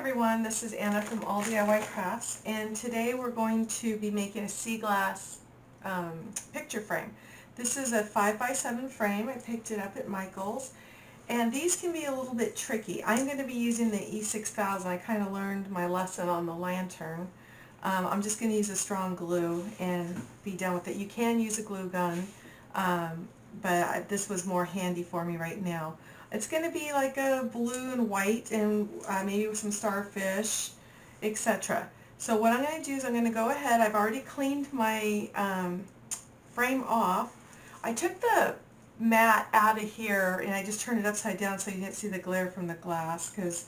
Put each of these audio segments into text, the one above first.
everyone, this is Anna from All DIY Crafts, and today we're going to be making a sea glass picture frame. This is a 5x7 frame. I picked it up at Michael's, and these can be a little bit tricky. I'm going to be using the E6000. I kind of learned my lesson on the lantern. I'm just going to use a strong glue and be done with it. You can use a glue gun, but this was more handy for me right now. It's going to be like a blue and white and maybe with some starfish, etc. So what I'm going to do is I'm going to go ahead. I've already cleaned my frame off. I took the mat out of here and I just turned it upside down so you didn't see the glare from the glass because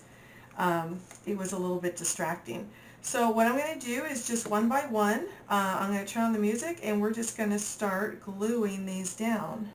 it was a little bit distracting. So what I'm going to do is just one by one, I'm going to turn on the music and we're just going to start gluing these down.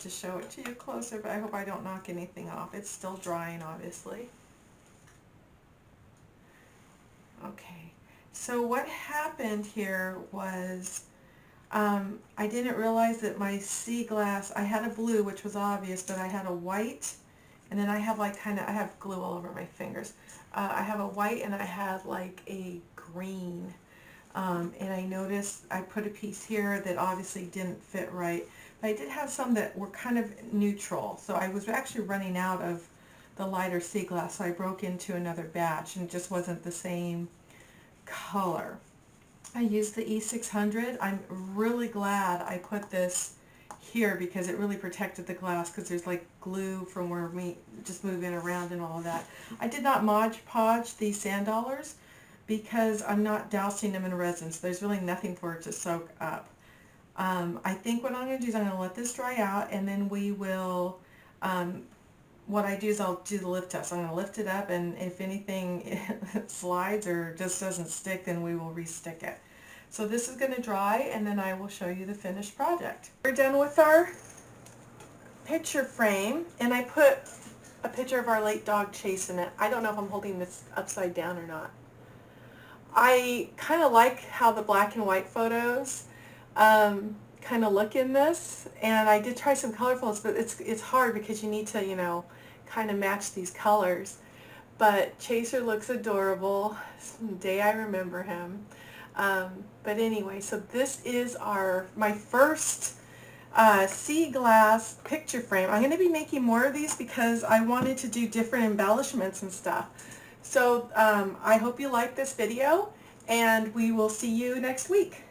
to show it to you closer, but I hope I don't knock anything off. It's still drying, obviously. Okay, so what happened here was I didn't realize that my sea glass, I had a blue, which was obvious, but I had a white, and then I have like I have glue all over my fingers. I have a white and I had like a green. And I noticed I put a piece here that obviously didn't fit right. But I did have some that were kind of neutral. So I was actually running out of the lighter sea glass, so I broke into another batch and it just wasn't the same color. I used the E600. I'm really glad I put this here because it really protected the glass, because there's like glue from where we just moving around and all of that. I did not Mod Podge these sand dollars because I'm not dousing them in resin, so there's really nothing for it to soak up. I think what I'm going to do is I'm going to let this dry out, and then we will, what I do is I'll do the lift test. I'm going to lift it up, and if anything slides or just doesn't stick, then we will re-stick it. So this is going to dry, and then I will show you the finished project. We're done with our picture frame, and I put a picture of our late dog Chase in it. I don't know if I'm holding this upside down or not. I kind of like how the black and white photos kind of look in this, and I did try some colorfuls, but it's hard because you need to, you know, kind of match these colors. But Chaser looks adorable. Someday I remember him. But anyway, so this is my first sea glass picture frame. I'm going to be making more of these because I wanted to do different embellishments and stuff. So I hope you like this video, and we will see you next week.